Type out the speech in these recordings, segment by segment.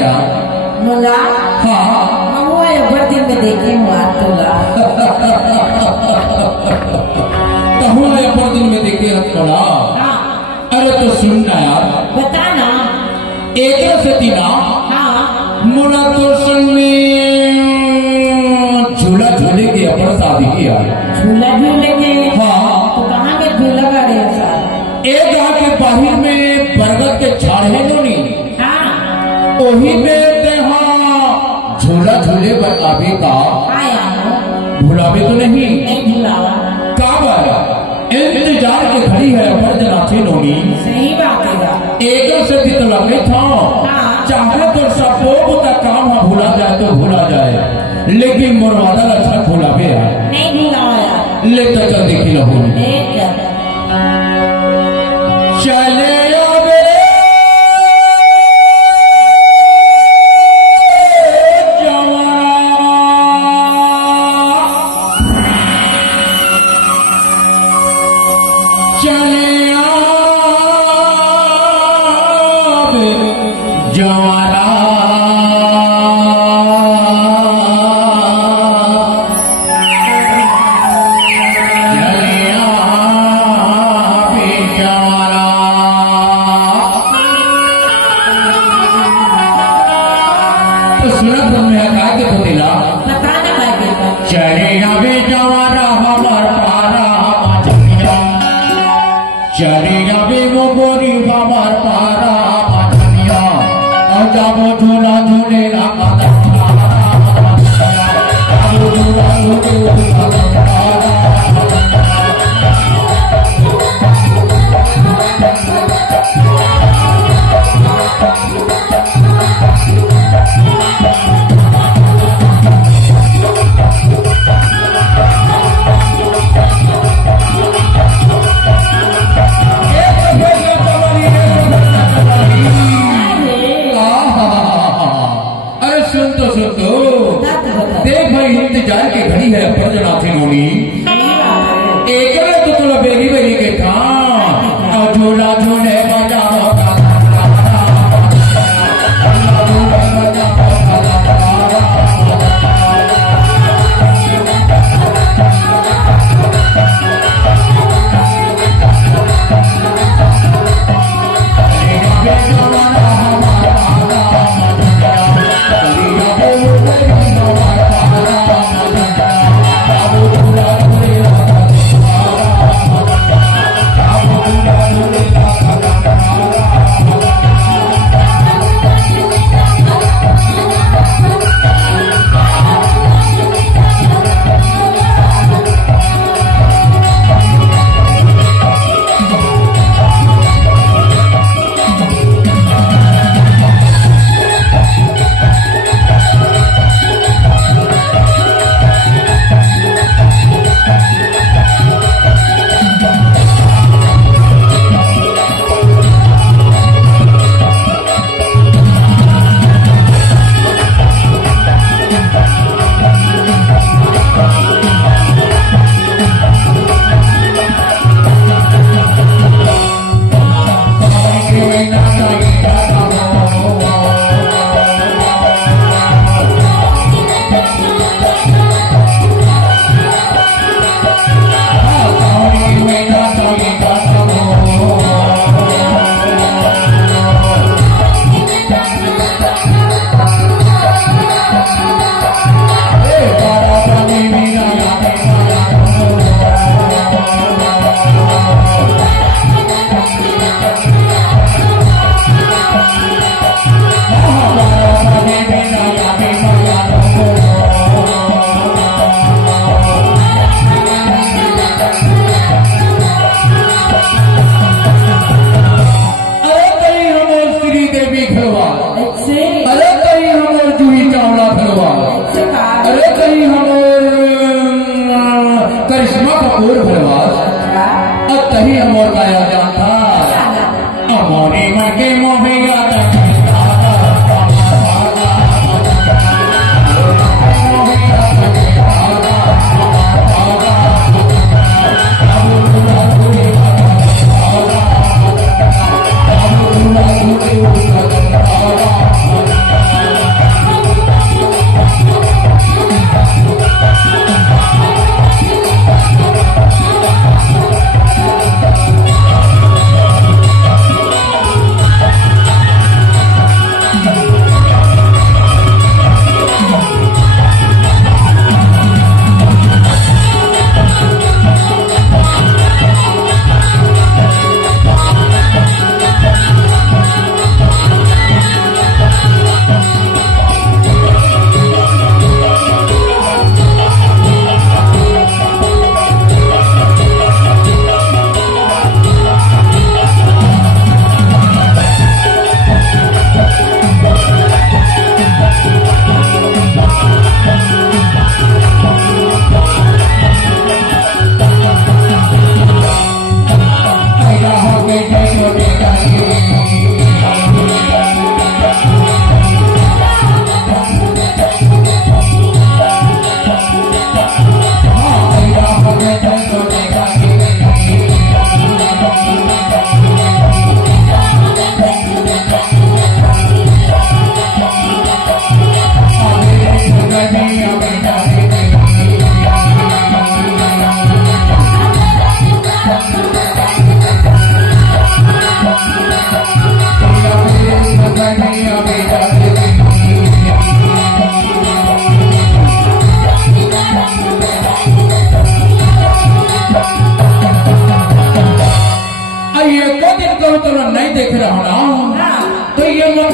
आया मुला हाँ वो दिन में देखे हुआ तोला दिन में देखे थोड़ा। अरे तो सुनना यार बताना एक से तीना हाँ मुना तो संग में झूला झूले के अपन शादी किया झूला झूले के हाँ तो कहाँ के झूला का रे एक गाँव के बाहर में बरगद के झाड़ है नोनी हाँ वही में हाँ झूला झूले पर अभी का आया भुलावे तो नहीं भुलावा काबर इंतजार के खड़ी है अमर जनाथी नोनी। सही बात है एक से तितला में था चाहे तो सब का काम हाँ भूला जाए तो भूला जाए लेकिन मोरवादा अच्छा भूला भी है नहीं भुलावा ले तो चल देखी रहो चले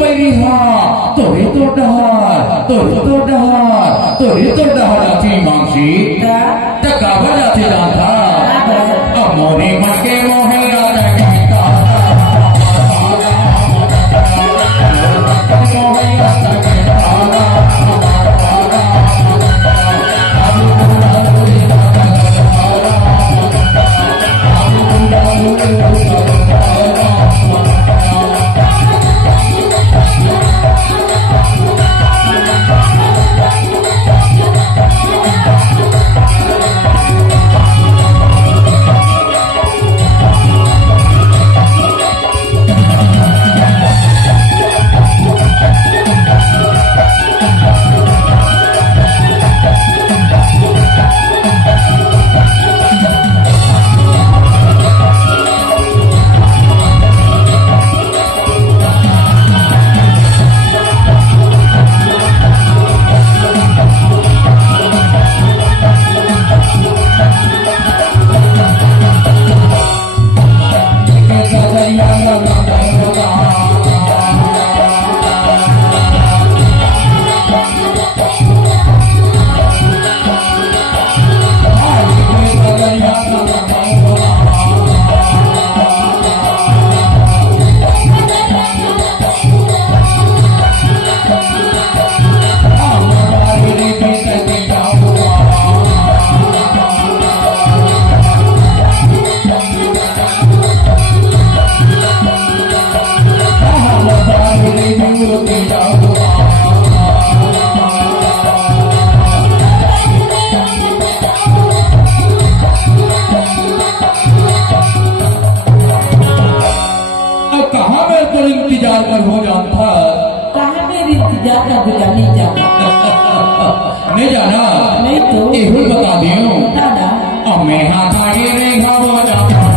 बैरिहा तोरे तो डहार थी मांगसी तका बजा थी जानता अब मोरे मन के मोहन राजा इंतजार कर हो जाता कहाँ मेरी इंतजार का गुजर नहीं जाना नहीं जाना नहीं तो बता दियो बता अब मैं हाथ आगे नहीं हो जाता